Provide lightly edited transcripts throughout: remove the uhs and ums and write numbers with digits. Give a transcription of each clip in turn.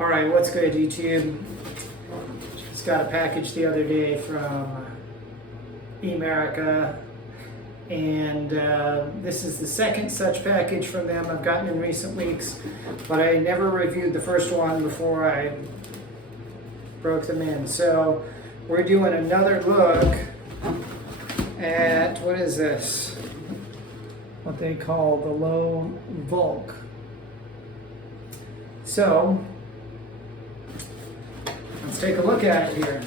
All right, what's good, YouTube? Just got a package the other day from Emerica, and this is the second such package from them I've gotten in recent weeks, but I never reviewed the first one before I broke them in. So we're doing another look at, what is this? What they call the Low Vulc. So let's take a look at it here.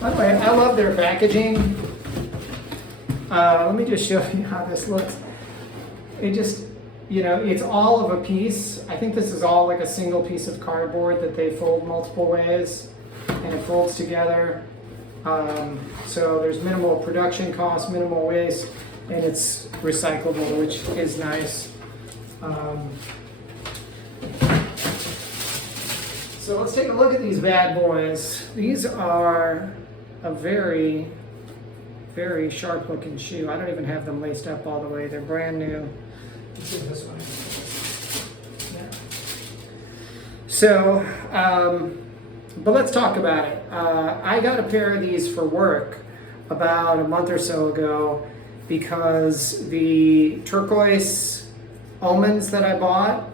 By the way, I love their packaging. Let me just show you how this looks. It just, it's all of a piece. I think this is all like a single piece of cardboard that they fold multiple ways, and it folds together. So there's minimal production cost, minimal waste, and it's recyclable, which is nice. So let's take a look at these bad boys. These are a very, very sharp looking shoe. I don't even have them laced up all the way. They're brand new. Let's see this one. Yeah. So, but let's talk about it. I got a pair of these for work about a month or so ago because the turquoise almonds that I bought,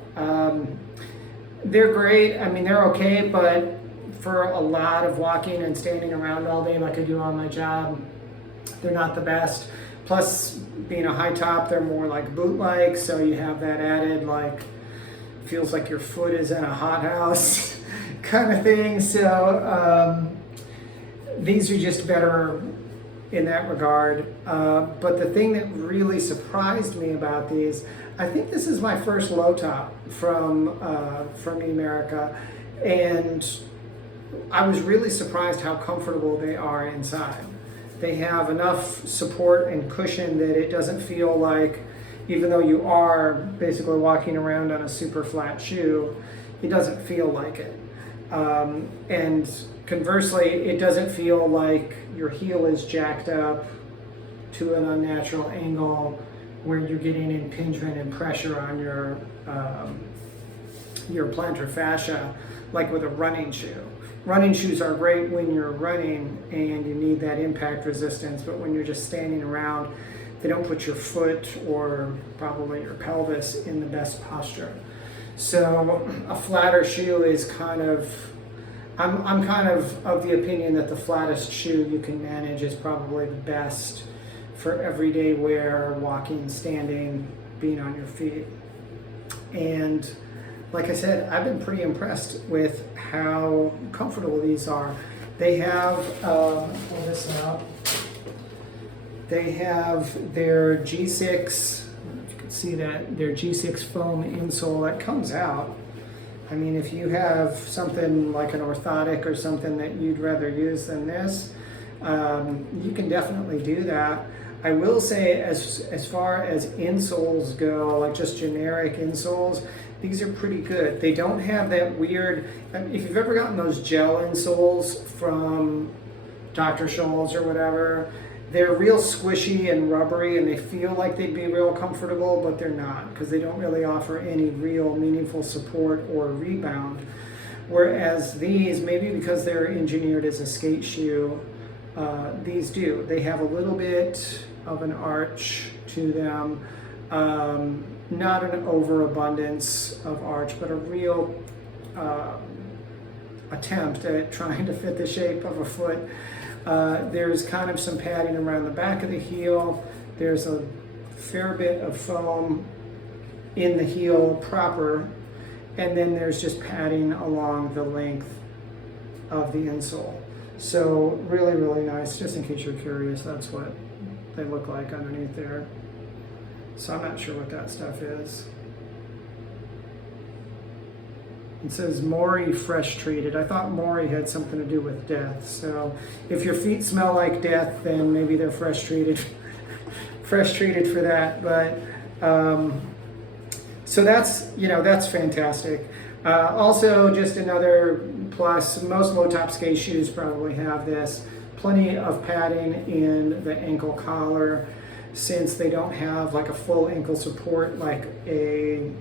they're great. I mean, they're okay, but for a lot of walking and standing around all day like I do on my job, they're not the best. Plus, being a high top, they're more like boot-like, so you have that added, like, feels like your foot is in a hothouse kind of thing. So these are just better in that regard. But the thing that really surprised me about these, I think this is my first low top from Emerica, and I was really surprised how comfortable they are inside. They have enough support and cushion that it doesn't feel like, even though you are basically walking around on a super flat shoe, it doesn't feel like it. And conversely, it doesn't feel like your heel is jacked up to an unnatural angle where you're getting impingement and pressure on your plantar fascia, like with a running shoe. Running shoes are great when you're running and you need that impact resistance, but when you're just standing around, they don't put your foot or probably your pelvis in the best posture. So a flatter shoe is kind of, I'm kind of the opinion that the flattest shoe you can manage is probably the best for everyday wear, walking, standing, being on your feet. And like I said, I've been pretty impressed with how comfortable these are. They have, pull this out. They have their G6, I don't know if you can see that, their G6 foam insole that comes out. I mean, if you have something like an orthotic or something that you'd rather use than this, you can definitely do that. I will say, as far as insoles go, like just generic insoles, these are pretty good. They don't have that weird, if you've ever gotten those gel insoles from Dr. Scholl's or whatever, they're real squishy and rubbery and they feel like they'd be real comfortable, but they're not, because they don't really offer any real meaningful support or rebound. Whereas these, maybe because they're engineered as a skate shoe, these do. They have a little bit of an arch to them, not an overabundance of arch, but a real attempt at trying to fit the shape of a foot. There's kind of some padding around the back of the heel. There's a fair bit of foam in the heel proper, and then there's just padding along the length of the insole. So really, really nice. Just in case you're curious, that's what they look like underneath there. So I'm not sure what that stuff is. It says Maury fresh treated. I thought Maury had something to do with death. So if your feet smell like death, then maybe they're fresh treated. Fresh treated for that. But so that's, that's fantastic. Also, just another plus, most low top skate shoes probably have this. Plenty of padding in the ankle collar, since they don't have like a full ankle support like a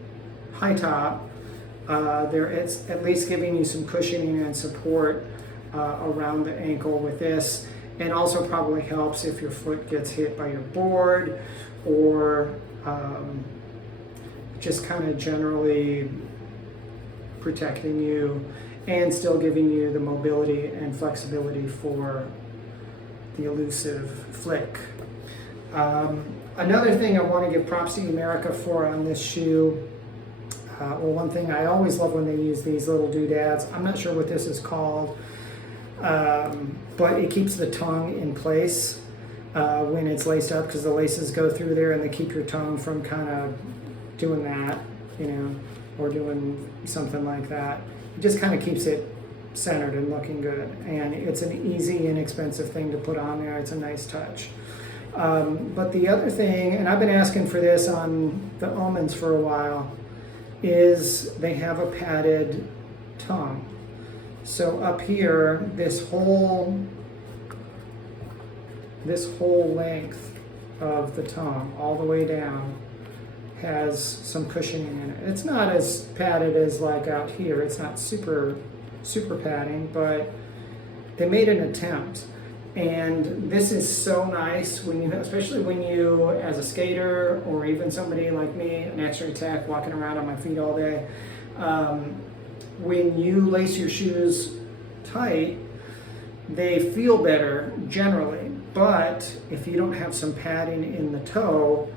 high top. It's at least giving you some cushioning and support around the ankle with this, and also probably helps if your foot gets hit by your board, or just kind of generally protecting you and still giving you the mobility and flexibility for the elusive flick. Another thing I want to give props to Emerica for on this shoe, well, one thing I always love when they use these little doodads. I'm not sure what this is called, but it keeps the tongue in place when it's laced up, because the laces go through there and they keep your tongue from kind of doing that, you know, or doing something like that. It just kind of keeps it centered and looking good, and it's an easy, inexpensive thing to put on there. It's a nice touch. But the other thing, and I've been asking for this on the almonds for a while, is they have a padded tongue. So up here, this whole length of the tongue, all the way down, has some cushioning in it. It's not as padded as like out here. It's not super padding, but they made an attempt. And this is so nice when you, especially when you, as a skater, or even somebody like me, an extra tech, walking around on my feet all day, when you lace your shoes tight, they feel better generally. But if you don't have some padding in the toe,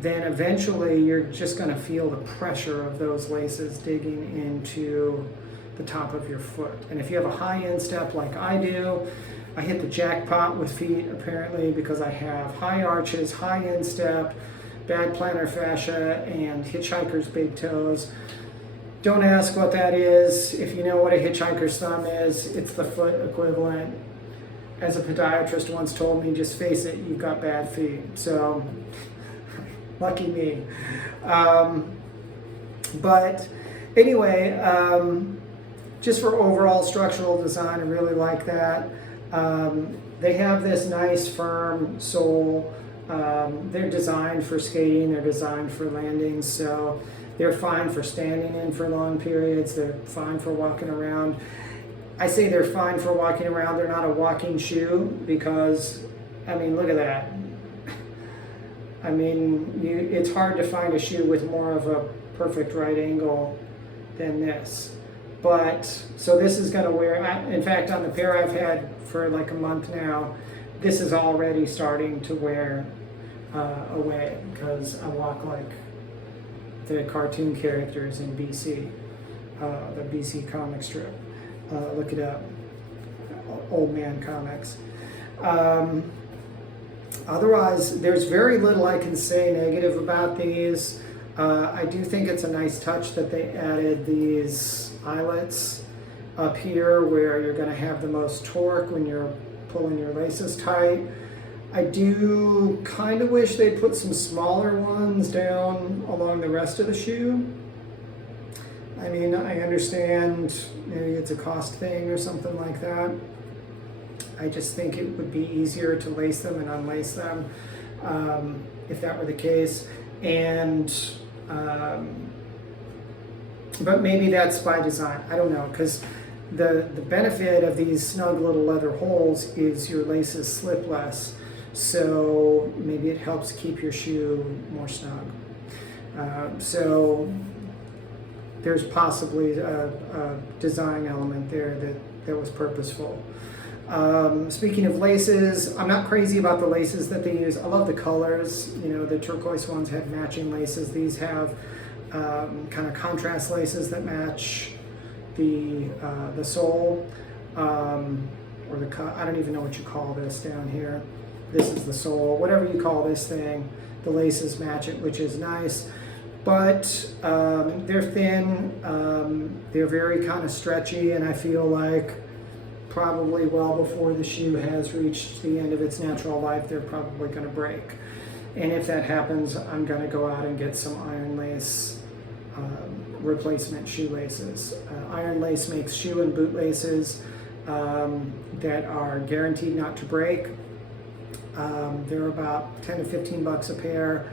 then eventually you're just going to feel the pressure of those laces digging into the top of your foot. And if you have a high instep like I do, I hit the jackpot with feet apparently, because I have high arches, high instep, bad plantar fascia, and hitchhiker's big toes. Don't ask what that is. If you know what a hitchhiker's thumb is, it's the foot equivalent. As a podiatrist once told me, just face it, you've got bad feet. So, lucky me. But anyway, just for overall structural design, I really like that. They have this nice firm sole. They're designed for skating, they're designed for landings, so they're fine for standing in for long periods, they're fine for walking around. I say they're fine for walking around, they're not a walking shoe, because, I mean, look at that. I mean, it's hard to find a shoe with more of a perfect right angle than this. But, so this is going to wear, in fact, on the pair I've had for like a month now, this is already starting to wear away, because I walk like the cartoon characters in BC, the BC comic strip. Look it up, Old Man Comics. Otherwise, there's very little I can say negative about these. I do think it's a nice touch that they added these eyelets up here where you're going to have the most torque when you're pulling your laces tight. I do kind of wish they'd put some smaller ones down along the rest of the shoe. I mean, I understand maybe it's a cost thing or something like that. I just think it would be easier to lace them and unlace them if that were the case. And but maybe that's by design. I don't know, because the benefit of these snug little leather holes is your laces slip less. So maybe it helps keep your shoe more snug. So there's possibly a design element there that was purposeful. Speaking of laces, I'm not crazy about the laces that they use. I love the colors. You know, the turquoise ones have matching laces. These have kind of contrast laces that match the sole, or the cut. I don't even know what you call this down here. This is the sole. Whatever you call this thing, the laces match it, which is nice. But they're thin. They're very kind of stretchy, and I feel like probably well before the shoe has reached the end of its natural life, they're probably going to break. And if that happens, I'm going to go out and get some iron lace replacement shoelaces. Iron lace makes shoe and boot laces that are guaranteed not to break. They're about 10 to 15 bucks a pair.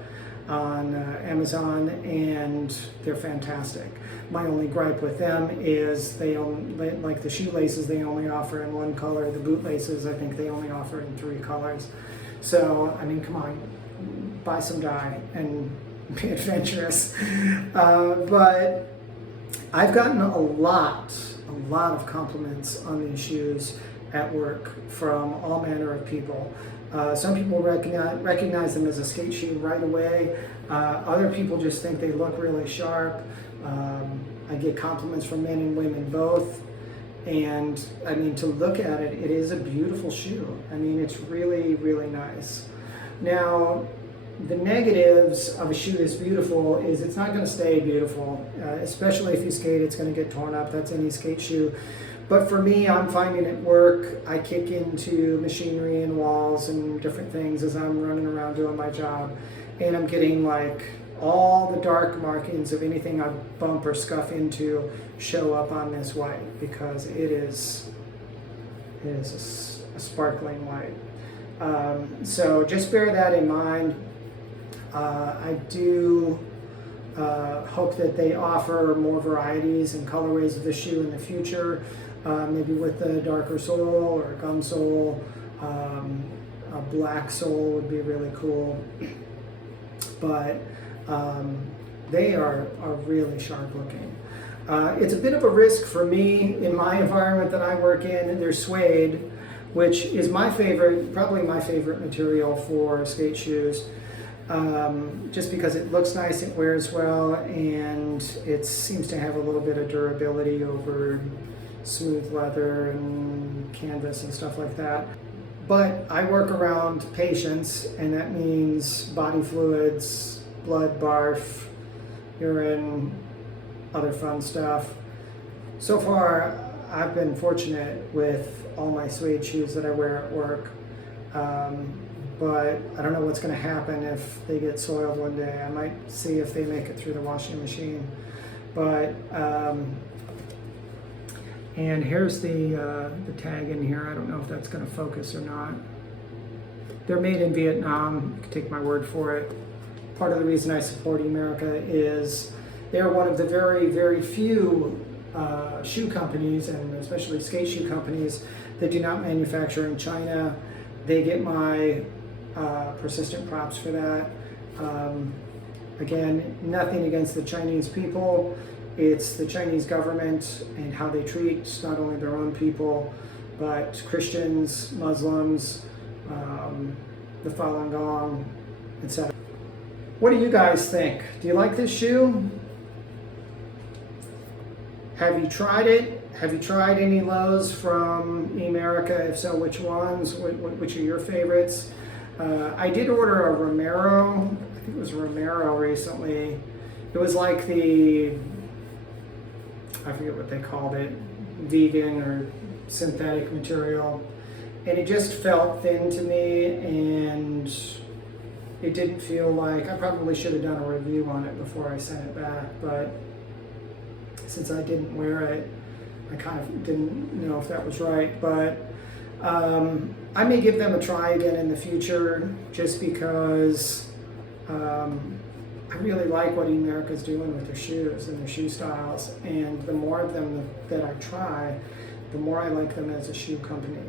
on Amazon, and they're fantastic. My only gripe with them is like the shoelaces, they only offer in one color. The bootlaces, I think they only offer in 3 colors. So, I mean, come on, buy some dye and be adventurous. But I've gotten a lot of compliments on these shoes at work from all manner of people. Some people recognize them as a skate shoe right away. Other people just think they look really sharp. I get compliments from men and women both. And I mean, to look at it, it is a beautiful shoe. I mean, it's really, really nice. Now, the negatives of a shoe that's beautiful is it's not going to stay beautiful, especially if you skate, it's going to get torn up. That's any skate shoe. But for me, I'm finding at work, I kick into machinery and walls and different things as I'm running around doing my job, and I'm getting like all the dark markings of anything I bump or scuff into show up on this white, because it is a sparkling white. So just bear that in mind. I do hope that they offer more varieties and colorways of the shoe in the future, maybe with the darker sole or gum sole. A black sole would be really cool. But they are really sharp looking. It's a bit of a risk for me in my environment that I work in. They're suede, which is my favorite, probably my favorite material for skate shoes. Just because it looks nice, it wears well, and it seems to have a little bit of durability over smooth leather and canvas and stuff like that. But I work around patients, and that means body fluids, blood, barf, urine, other fun stuff. So far, I've been fortunate with all my suede shoes that I wear at work. But I don't know what's going to happen if they get soiled one day. I might see if they make it through the washing machine. But and here's the tag in here. I don't know if that's going to focus or not. They're made in Vietnam. You can take my word for it. Part of the reason I support Emerica is they're one of the very, very few shoe companies, and especially skate shoe companies, that do not manufacture in China. They get my persistent props for that. Again, nothing against the Chinese people. It's the Chinese government and how they treat not only their own people, but Christians, Muslims, the Falun Gong, etc. What do you guys think? Do you like this shoe? Have you tried it? Have you tried any lows from Emerica? If so, which ones? Which are your favorites? I did order a Romero. I think it was Romero recently. It was like the, I forget what they called it, vegan or synthetic material. And it just felt thin to me, and it didn't feel like, I probably should have done a review on it before I sent it back, but since I didn't wear it, I kind of didn't know if that was right. But I may give them a try again in the future, just because I really like what Emerica's doing with their shoes and their shoe styles, and the more of them that I try, the more I like them as a shoe company.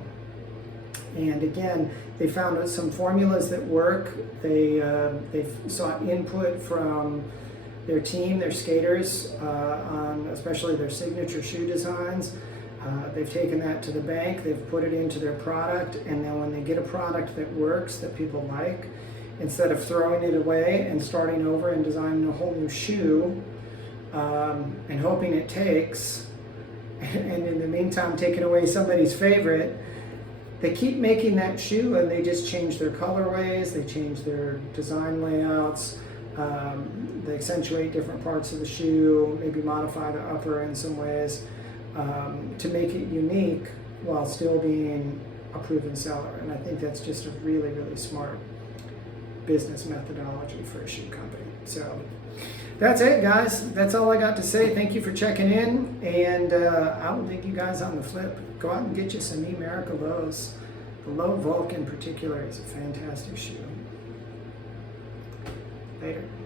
And again, they found some formulas that work. They've sought input from their team, their skaters, on especially their signature shoe designs. They've taken that to the bank, they've put it into their product, and then when they get a product that works, that people like, instead of throwing it away and starting over and designing a whole new shoe, and hoping it takes, and in the meantime taking away somebody's favorite, they keep making that shoe, and they just change their colorways, they change their design layouts, they accentuate different parts of the shoe, maybe modify the upper in some ways, to make it unique while still being a proven seller. And I think that's just a really, really smart business methodology for a shoe company. So that's it, guys. That's all I got to say. Thank you for checking in, and I will dig you guys on the flip. Go out and get you some Emerica Lows. The Low Vulc in particular is a fantastic shoe. Later.